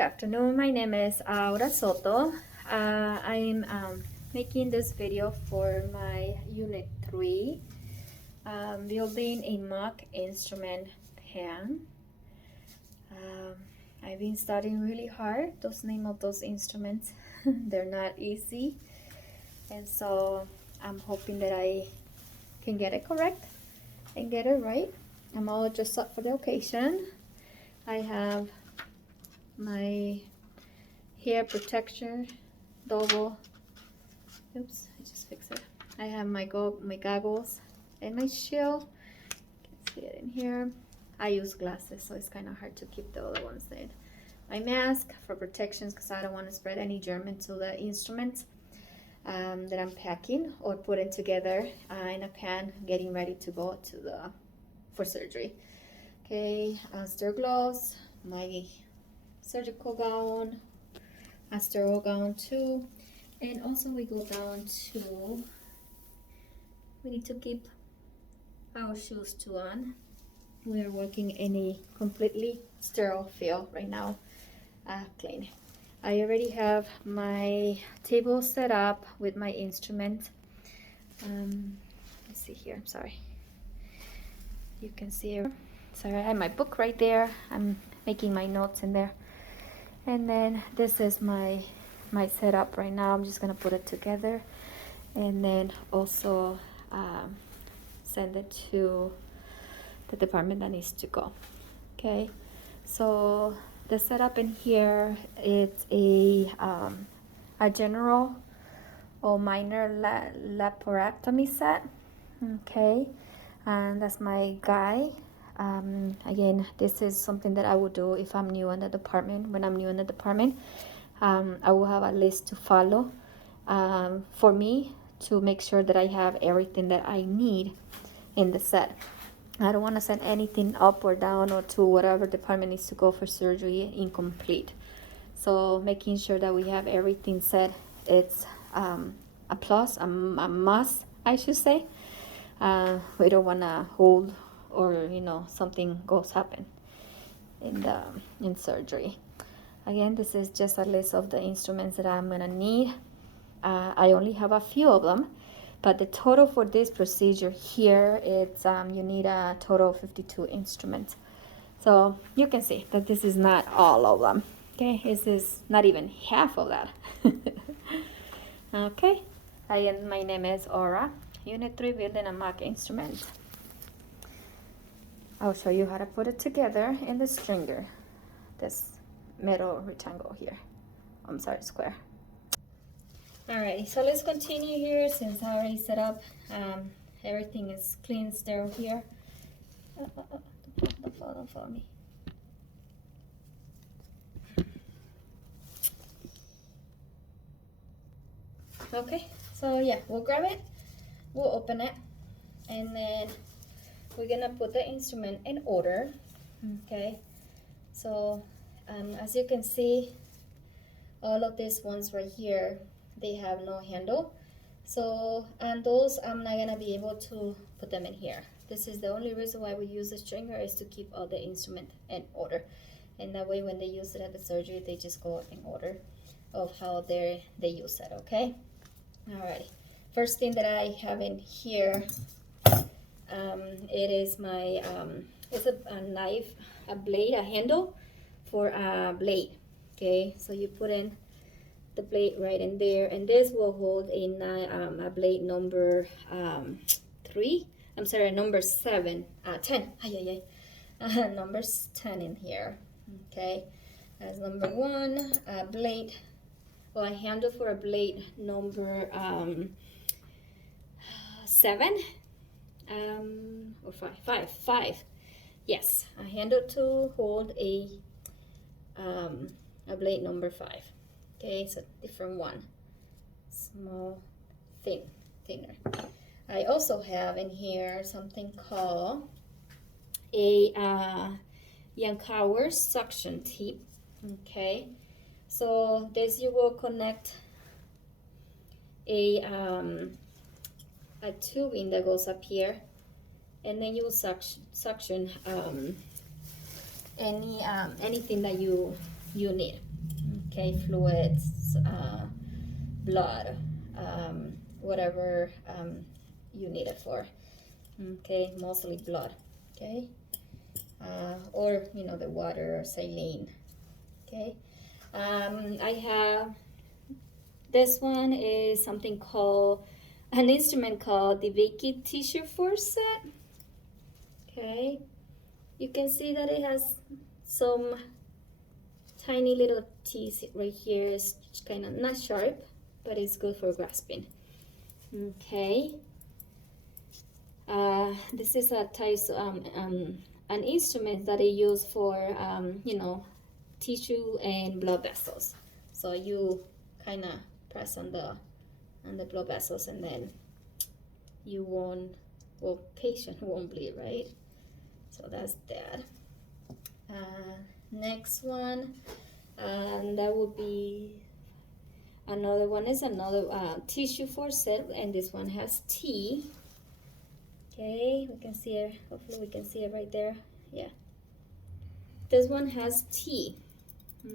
Good afternoon, my name is Aura Soto. I'm making this video for my Unit 3, building a mock instrument pan. I've been studying really hard those name of those instruments. They're not easy, and so I'm hoping that I can get it correct and get it right. I'm all dressed up for the occasion. I have my hair protection double. Oops, I just fixed it. I have my goggles and my shield. You can see it in here. I use glasses, so it's kind of hard to keep the other ones in. My mask for protections, because I don't want to spread any germ into the instruments that I'm packing or putting together in a pan, getting ready to go to for surgery. Okay, sterile gloves, my surgical gown, a sterile gown too, and also we go down to, we need to keep our shoes too on. We are working in a completely sterile field right now, clean. I already have my table set up with my instrument. Let's see here, I'm sorry. You can see it. So I have my book right there. I'm making my notes in there. And then this is my setup right now. I'm just gonna put it together and then also send it to the department that needs to go. Okay, so the setup in here, it's a general or minor laparotomy set. Okay, and that's my guy. Again, this is something that I would do if I'm new in the department. When I'm new in the department, I will have a list to follow for me to make sure that I have everything that I need in the set. I don't want to send anything up or down or to whatever department needs to go for surgery incomplete. So making sure that we have everything set, it's a plus, a must, I should say. We don't want to hold or something goes happen in surgery. Again, this is just a list of the instruments that I'm gonna need. I only have a few of them, but the total for this procedure here, it's you need a total of 52 instruments. So you can see that this is not all of them. Okay, this is not even half of that. Okay, my name is Aura, Unit 3, building a mock instrument. I'll show you how to put it together in the stringer, this metal rectangle here. I'm sorry, square. Alright, so let's continue here since I already set up. Everything is clean, sterile here. Don't follow me. Okay, so yeah, we'll grab it, we'll open it, and then we're gonna put the instrument in order. Okay, so as you can see, all of these ones right here, they have no handle. So, and those I'm not gonna be able to put them in here. This is the only reason why we use a stringer, is to keep all the instrument in order. And that way when they use it at the surgery, they just go in order of how they use it, okay? Alrighty, first thing that I have in here, it is my, it's a knife, a blade, a handle for a blade. Okay, so you put in the blade right in there, and this will hold a blade number 3. I'm sorry, number 7, 10. Numbers 10 in here. Okay, as number 1, a blade, well, a handle for a blade number 7, or 5. Yes, a handle to hold a blade number 5. Okay, it's a different one, small, thinner. I also have in here something called a Yankauer suction tip. Okay, so this you will connect a tubing that goes up here, and then you will suction anything that you need. okay, fluids, blood, whatever you need it for, okay, mostly blood, okay, or you know, the water or saline, okay. I have this one is something called an instrument called the Vicki tissue forceps. Okay, you can see that it has some tiny little teeth right here. It's kind of not sharp, but it's good for grasping. Okay, this is a type an instrument that is used for you know, tissue and blood vessels. So you kind of press on the blood vessels, and then you won't, well, patient won't bleed, right? So that's that. Next one, that would be another one is another tissue forceps, and this one has T. Okay, we can see it. Hopefully, we can see it right there. Yeah. This one has T.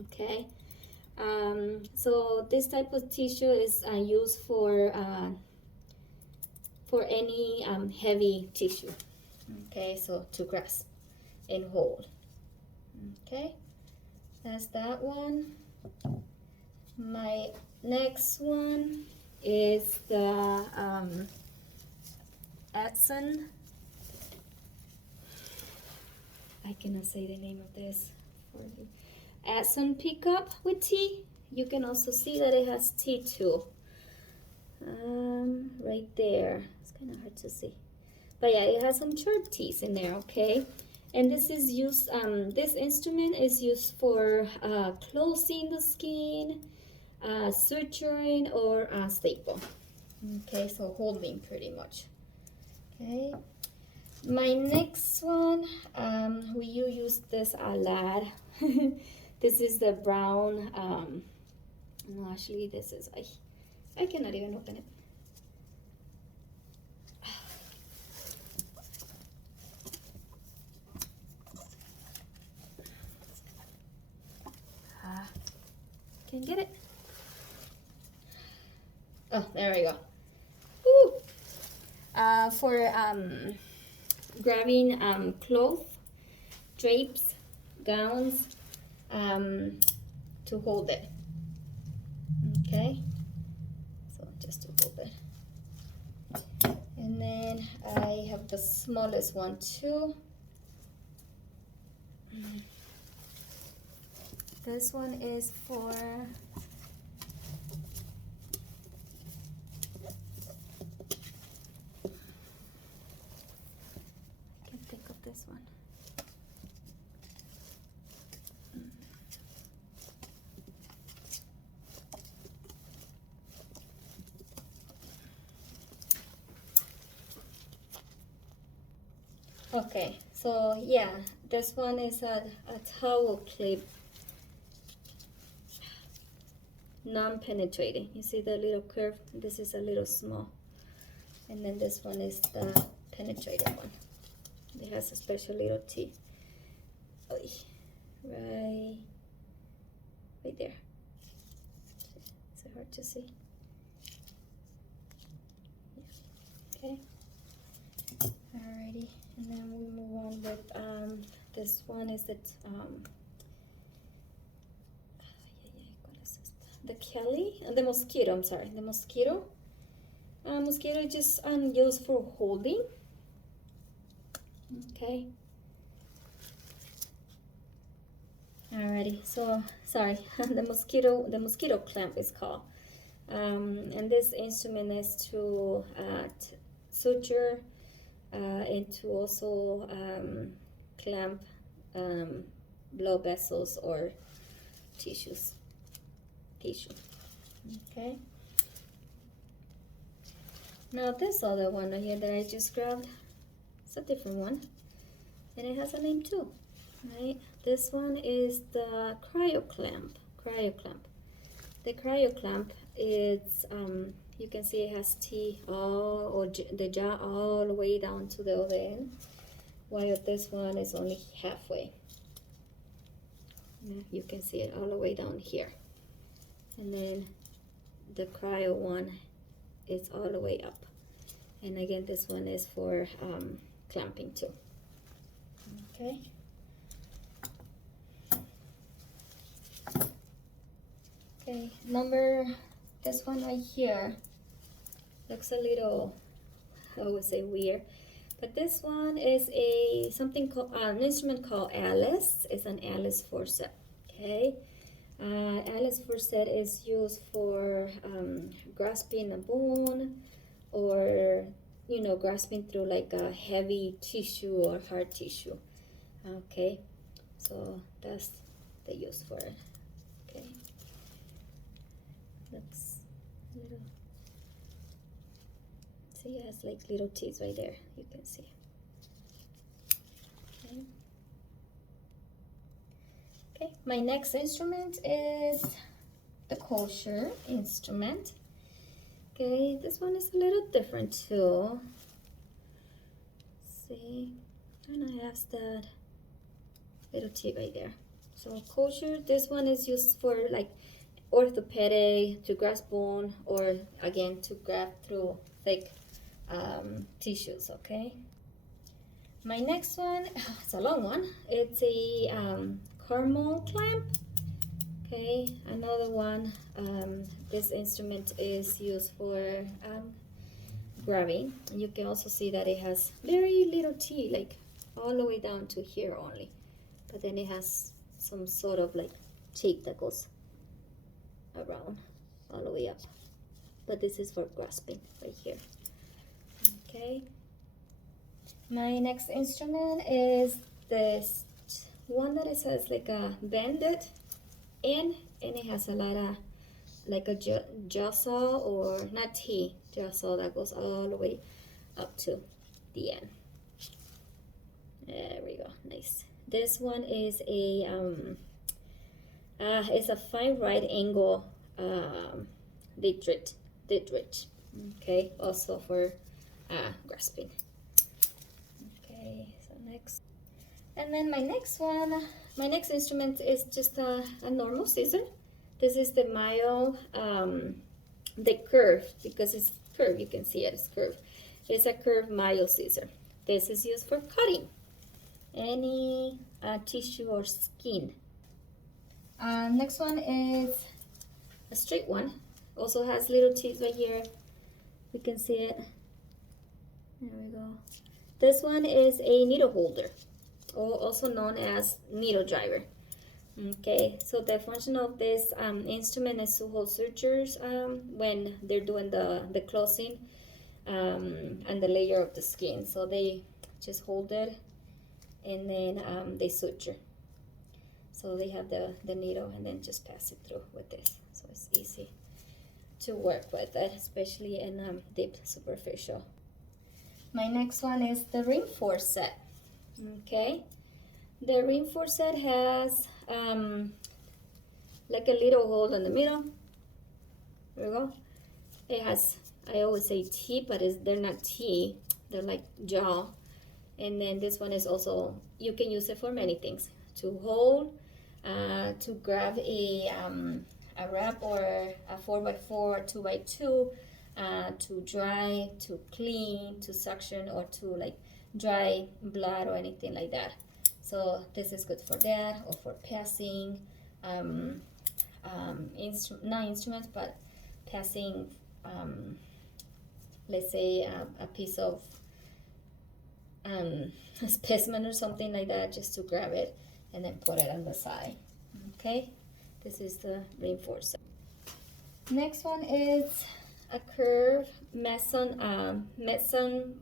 Okay. So this type of tissue is used for any heavy tissue. Okay, so to grasp and hold. Okay, that's that one. My next one is the Edson. I cannot say the name of this for you. Edson pickup with T. You can also see that it has T too. Right there. It's kind of hard to see, but yeah, it has some sharp teeth in there. Okay, and this is used. This instrument is used for closing the skin, suturing, or staple. Okay, so holding pretty much. Okay, my next one, you use this a lot. This is the brown. No, actually, this is I cannot even open it. Can get it. Oh, there we go. Woo! For grabbing clothes, drapes, gowns, to hold it. Okay, so just to hold it. And then I have the smallest one too. This one is for I can't think of this one. Okay, so yeah, this one is a towel clip, non-penetrating. You see the little curve? This is a little small, and then this one is the penetrating one. It has a special little teeth. Right there. Is it hard to see? Yeah. Okay. Alrighty, and then we move on with this one is the Kelly, the mosquito. I'm sorry, the mosquito. Mosquito is just used for holding. Okay. Alrighty, so sorry, the mosquito clamp is called, and this instrument is to suture and to also clamp blood vessels or tissue. Okay. Now this other one right here that I just grabbed, it's a different one, and it has a name too, right? This one is the cryo clamp. The cryo clamp is you can see it has teeth the jaw all the way down to the other end, while this one is only halfway. You can see it all the way down here. and then the cryo one is all the way up. And again, this one is for clamping too. Okay. Okay, this one right here looks a little, I would say, weird, but this one is something called an instrument called Alice. It's an Alice forceps. Okay, Alice forceps is used for grasping a bone, or grasping through like a heavy tissue or hard tissue. Okay, so that's the use for it. Okay, looks a little, see, it has like little teeth right there, you can see. Okay. Okay, my next instrument is the kosher instrument. Okay, this one is a little different too. See, and it has that little tip right there. So kosher, this one is used for like orthopedic, to grasp bone, or again to grab through thick tissues. Okay. My next one, it's a long one. It's a Carmel clamp. Okay, another one. This instrument is used for grabbing. And you can also see that it has very little teeth, like all the way down to here only. But then it has some sort of like tape that goes around all the way up. But this is for grasping right here. Okay. My next instrument is this one that it has like a banded end, and it has a lot of like a jaw saw, or not T, jaw saw that goes all the way up to the end. There we go, nice. This one is it's a fine right angle Dietrich. Okay, also for grasping. Okay, so next, and then my next instrument is just a normal scissor. This is the Mayo, the curve, because it's curved, you can see it, it's curved. It's a curved Mayo scissor. This is used for cutting any tissue or skin. Next one is a straight one. Also has little teeth right here. You can see it. There we go. This one is a needle holder, or also known as needle driver. Okay, so the function of this instrument is to hold sutures when they're doing the closing and the layer of the skin. So they just hold it, and then they suture. So they have the needle, and then just pass it through with this. So it's easy to work with it, especially in deep superficial. My next one is the ring forceps. Okay, the ring forceps has like a little hole in the middle. There we go. It has, I always say teeth, but they're not teeth, they're like jaw. And then this one is also, you can use it for many things: to hold, to grab a wrap, or a 4x4, 2x2, to dry, to clean, to suction, or to like dry blood or anything like that. So this is good for that, or for passing not instruments, but passing let's say a piece of a specimen or something like that, just to grab it and then put it on the side. Okay, this is the ring forceps. Next one is a curved Mason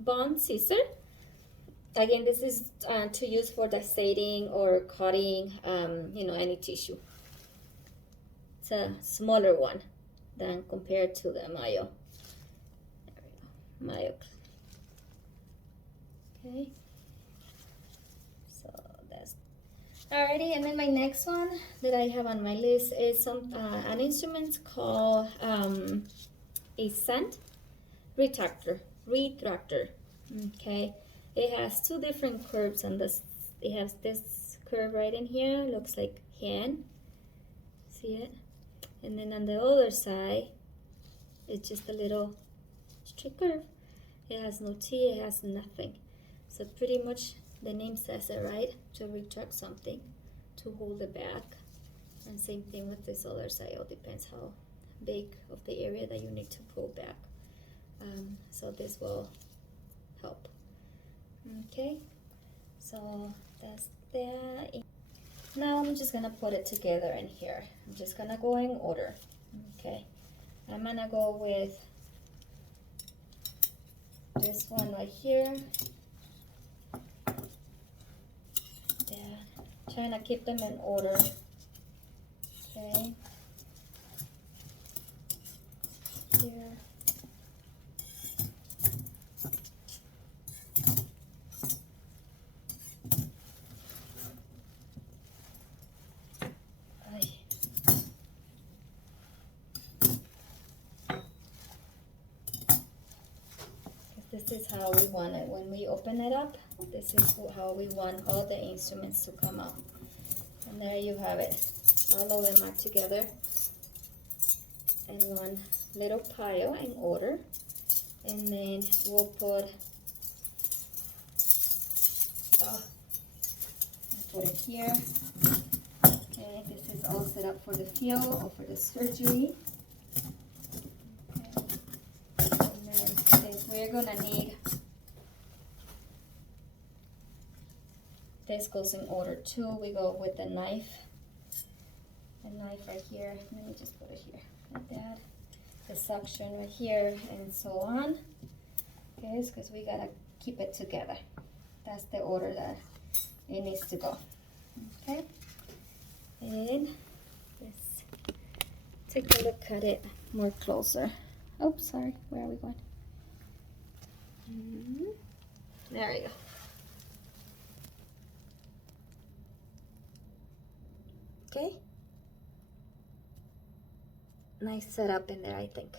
bond scissor. Again, this is to use for dissecting or cutting any tissue. It's a smaller one than compared to the Mayo. There we go, Mayo. Okay, so that's alrighty. And then my next one that I have on my list is an instrument called a sand retractor. Okay, it has two different curves on this. It has this curve right in here, looks like hand. See it? And then on the other side, it's just a little straight curve. It has no T, it has nothing. So pretty much the name says it, right? To retract something, to hold it back. And same thing with this other side. It all depends how big of the area that you need to pull back. So this will help. Okay, so that's that. Now I'm just gonna put it together in here. I'm just gonna go in order. Okay, I'm gonna go with this one right here. Yeah, trying to keep them in order. Okay, here. This is how we want it. When we open it up, this is how we want all the instruments to come out. And there you have it. All of them are together in one little pile in order. And then we'll put, I'll put it here. Okay, this is all set up for the field or for the surgery. We're gonna need, this goes in order too. We go with the knife right here. Let me just put it here like that. The suction right here and so on. Okay, because we gotta keep it together. That's the order that it needs to go. Okay, and let's take a look at it more closer. Oh, sorry, where are we going? There we go. Okay. Nice setup in there, I think.